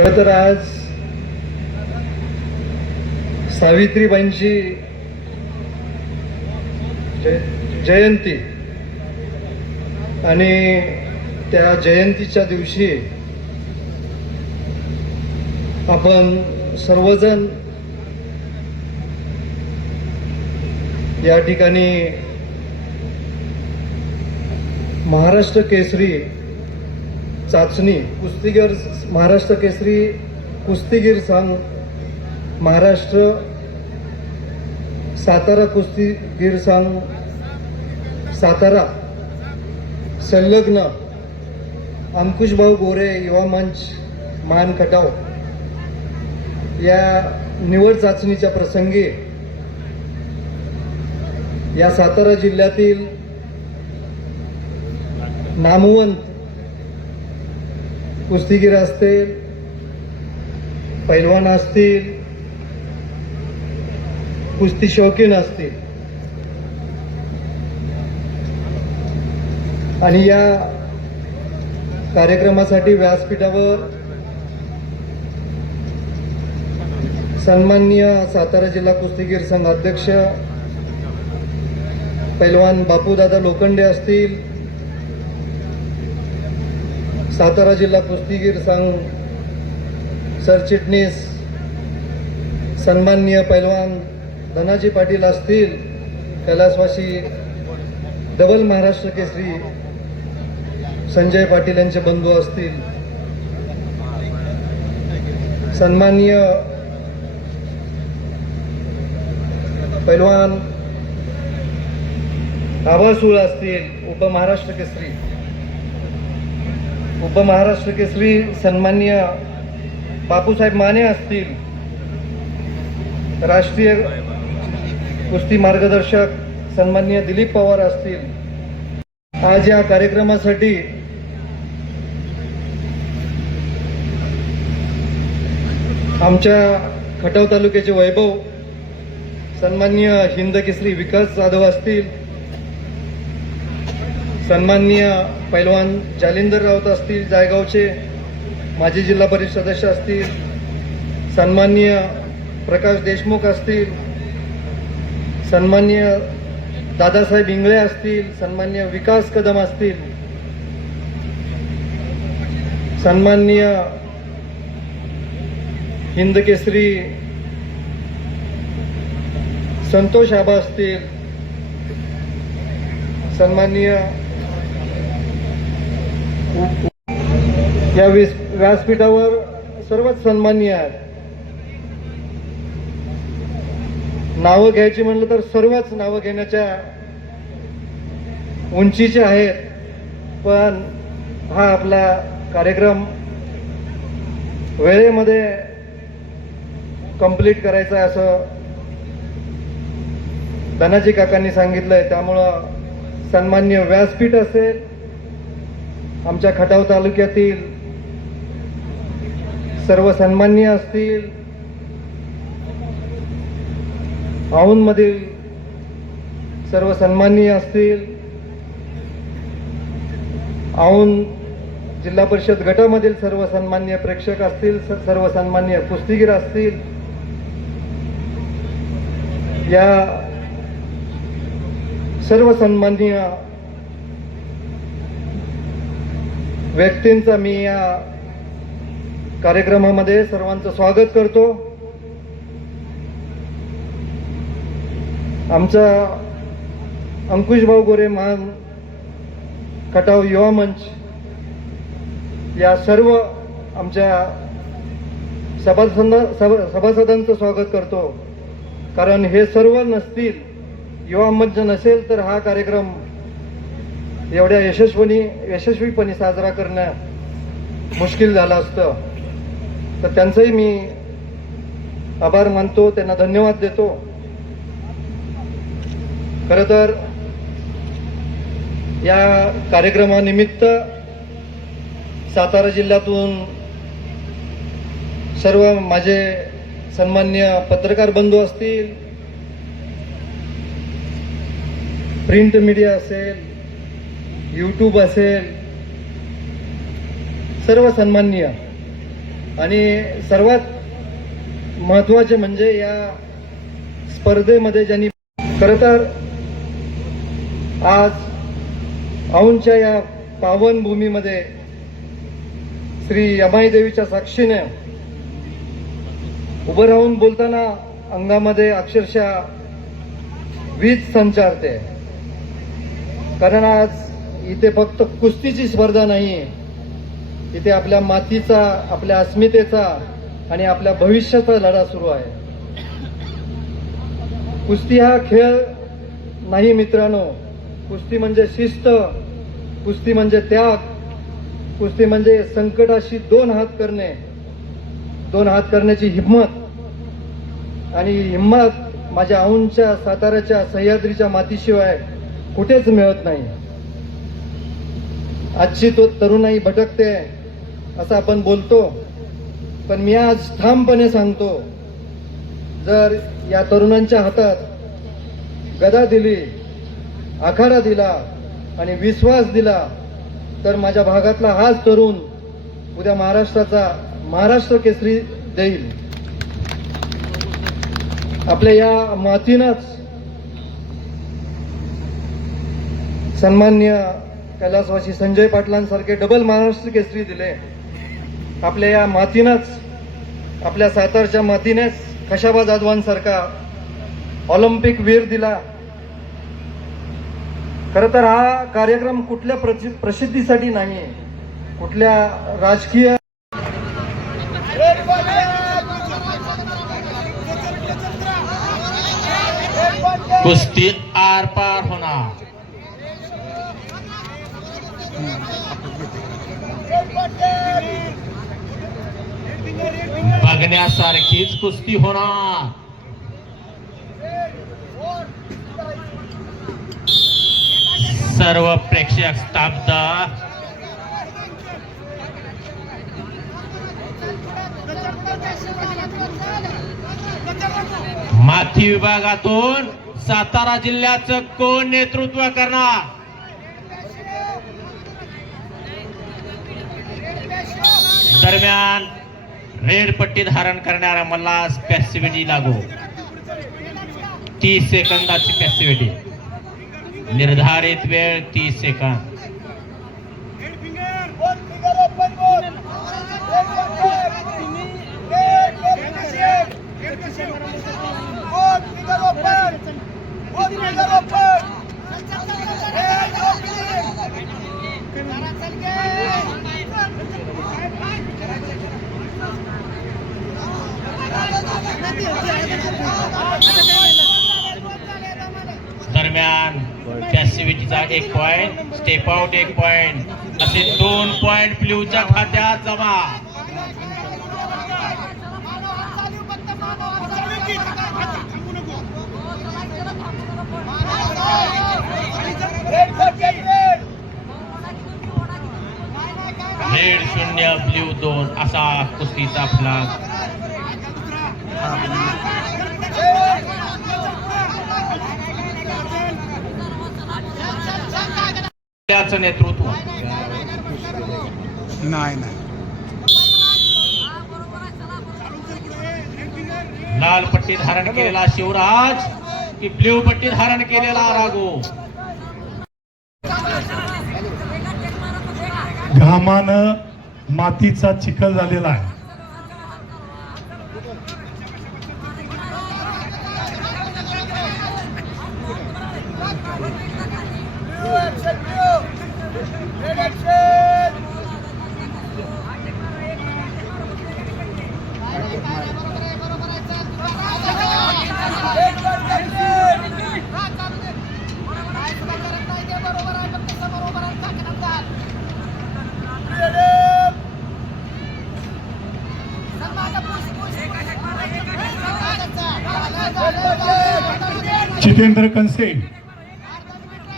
खरं तर आज सावित्रीबाईंची जयंती आणि त्या जयंतीच्या दिवशी आपण सर्वजण या ठिकाणी महाराष्ट्र केसरी चाचणी कुस्तीगीर महाराष्ट्र केसरी कुस्तीगीर संघ महाराष्ट्र सातारा कुस्तीगीर संघ सातारा संलग्न अंकुशभाऊ गोरे युवा मंच मान खटाव या निवड चाचणीच्या प्रसंगी या सातारा जिल्ह्यातील नामवंत कुस्तीगीर असतील, पैलवान असतील, कुस्ती शौकीन असतील आणि या कार्यक्रमासाठी व्यासपीठावर सन्माननीय सातारा जिल्हा कुस्तीगीर संघ अध्यक्ष पैलवान बापूदादा लोखंडे असतील, सातारा जिल्हा कुस्तीगीर संघ सरचिटणीस सन्माननीय पैलवान धनाजी पाटील असतील, कैलासवासी डबल महाराष्ट्र केसरी संजय पाटील यांचे बंधू असतील, सन्माननीय पैलवान आबासूळ असतील, उपमहाराष्ट्र केसरी सन्माननीय बापूसाहेब माने असतील, राष्ट्रीय कुस्ती मार्गदर्शक सन्माननीय दिलीप पवार असतील। आज या कार्यक्रमासाठी आमच्या खटाव तालुक्याचे वैभव सन्माननीय हिंद केसरी विकास जाधव असतील, सन्माननीय पैलवान जालिंदर राऊत असतील, जायगावचे माजी जिल्हा परिषद सदस्य असतील, सन्माननीय प्रकाश देशमुख असतील, सन्माननीय दादासाहेब इंगळे असतील, सन्माननीय विकास कदम असतील, सन्माननीय हिंद केसरी संतोष आबा असतील, सन्माननीय या व्यासपीठावर सर्वच सन्माननीय आहेत। नावं घ्यायची म्हणलं तर सर्वच नावं घेण्याच्या उंचीचे आहेत, पण हा आपला कार्यक्रम वेळेमध्ये कंप्लीट करायचा आहे असं धनाजी काकांनी सांगितलंय। त्यामुळं सन्माननीय व्यासपीठ असेल, आमच्या खटाव तालुक्यातील सर्व सन्माननीय असतील, औंधमधील सर्व सन्माननीय असतील, औंध जिल्हा परिषद गटामधील सर्व सन्माननीय प्रेक्षक असतील, सर्व सन्माननीय कुस्तीगीर असतील, या सर्व सन्माननीय व्यक्तींचा मी या कार्यक्रमामध्ये सर्वांचं स्वागत करतो। आमचा अंकुशभाऊ गोरे मान खटाव युवा मंच या सर्व आमच्या सभासदांचं स्वागत करतो, कारण हे सर्व नसतील, युवा मंच नसेल तर हा कार्यक्रम एवढ्या यशस्वीपणे साजरा करणं मुश्किल झालं असतं। तर त्यांचंही मी आभार मानतो, त्यांना धन्यवाद देतो। खरं तर या कार्यक्रमानिमित्त सातारा जिल्ह्यातून सर्व माझे सन्माननीय पत्रकार बंधू असतील, प्रिंट मीडिया असेल, यूट्यूब असेल, सर्व सन्माननीय आणि सर्वात महत्त्वाचे म्हणजे या स्पर्धेमध्ये ज्यांनी खरं तर आज औंधच्या या पावन भूमीमध्ये श्री यमाई देवीच्या साक्षीने उभं राहून बोलताना अंगामध्ये अक्षरशः वीज संचारते. कारण आज इथे फक्त कुस्तीची स्पर्धा नाही, इथे आपल्या मातीचा, आपल्या अस्मितेचा आणि आपल्या भविष्याचा लढा सुरू आहे. कुस्ती हा खेळ नाही मित्रांनो, कुस्ती म्हणजे शिस्त, कुस्ती म्हणजे त्याग, कुस्ती म्हणजे संकटाशी दोन हात करणे, दोन हात करण्याची हिंमत. आणि हिंमत माझ्या औंधच्या, साताऱ्याच्या, सह्याद्रीच्या मातीशिवाय कुठेच मिळत नाही. आजची तो तरुणाई भटकते असं आपण बोलतो, पण मी आज ठामपणे सांगतो, जर या तरुणांच्या हातात गदा दिली, आखाडा दिला आणि विश्वास दिला तर माझ्या भागातला हाच तरुण उद्या महाराष्ट्र केसरी देईल. आपल्या या मातीनंच सन्माननीय कैलासवासी संजय पाटलांसारखे डबल महाराष्ट्र केसरी दिले. आपल्या या मातीनंच, आपल्या सातारच्या मातीनेच खशाबा जाधवांसारखा ऑलिम्पिक वीर दिला. खरं तर हा कार्यक्रम कुठल्या प्रसिद्धीसाठी नाही, कुठल्या राजकीय कुस्ती आर पार होणार. बघण्यासारखीच कुस्ती होणार. सर्व प्रेक्षक स्तब्ध. माथी विभागातून सातारा जिल्ह्याचं कोण नेतृत्व करणार? दरम्यान रेड पट्टी धारण करणाऱ्या मल्लास पॅसिव्हिटी लागू. 30 सेकंदाची पॅसिव्हिटी. निर्धारित वेळ 30 सेकंद. दरम्यान पॅसिव्हिटीचा 1 पॉइंट, स्टेप आउट 1 पॉइंट, असे 2 पॉइंट ब्ल्यूच्या खात्यात जमा. रेड 0 ब्ल्यू 2 असा कुस्तीचा फ्लॅग. त्याचं नेतृत्व नाही. लाल पट्टी धारण केलेला शिवराज की ब्ल्यू पट्टी धारण केलेला राघू? घामानं मातीचा चिखल झालेला आहे. जितेंद्र कंसे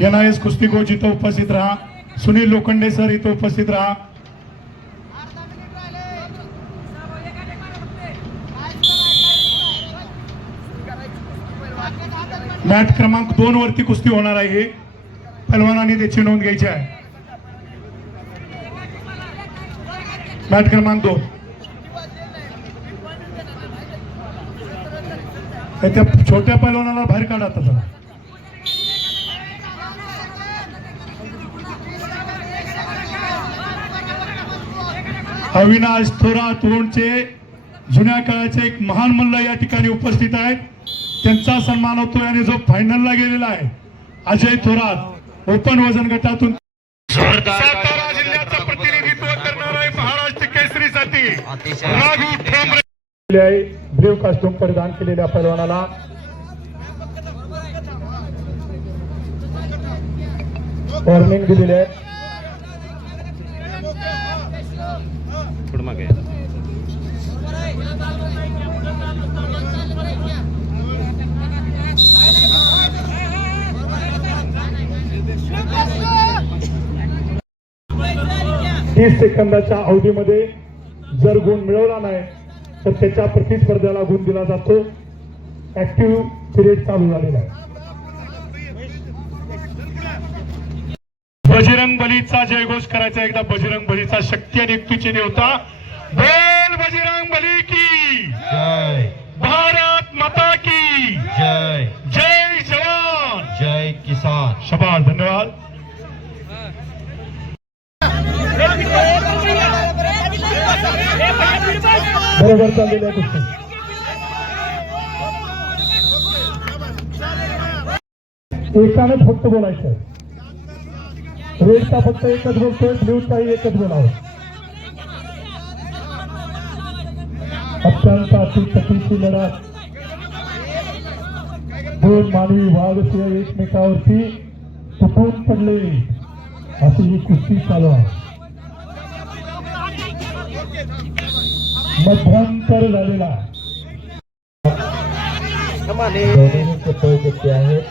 NIS कुस्ती कोच इथं उपस्थित राहा. सुनील लोखंडे सर इथं उपस्थित राहा. मॅट क्रमांक 2 वरती कुस्ती होणार आहे. पहलवानांनी त्याची नोंद घ्यायची आहे. मॅट क्रमांक 2. त्या छोट्या पैलवानाला बाहेर काढा आता जरा. अविनाश थोरात ओणचे जुन्या काळाचे एक महान मल्ल या ठिकाणी उपस्थित आहेत. त्यांचा सन्मान होतोय आणि जो फायनलला गेलेला आहे अजय थोरात ओपन वजन गटातून सातारा जिल्ह्याचं प्रतिनिधित्व करणार आहे महाराष्ट्र केसरीसाठी राघू ठोंबरे ब्रेव कास्ट्यूम परिधान केलेल्या पैलवानाला वॉर्निंग दिलेली आहे. तीस सेकंदाच्या अवधीमध्ये जर गुण मिळवला नाही तर त्याच्या प्रतिस्पर्ध्याला गुण दिला जातो. ऍक्टिव्ह पिरियड चालू झालेला आहे. बजरंग बलीचा जयघोष करायचा एकदा. बजरंग बलीचा शक्ती आणि युक्तीचे देवता. बोल बजरंग बली की जय. भारत माता की जय. जय जवान जय किसान. शबाश. धन्यवाद. बरोबर चाललेल्या कुस्ती. एकानेच फक्त बोलायचं. रेडचा फक्त एकच बोलतोय, ब्ल्यूचाही एकच बोलावं. अत्यंत अतिशतीची लढत. दोन मानवी वाघ एकमेकावरती तुटून पडले अशी ही कुस्ती चालू आहे. मध्यंतर झालेला दोन्ही आहेत.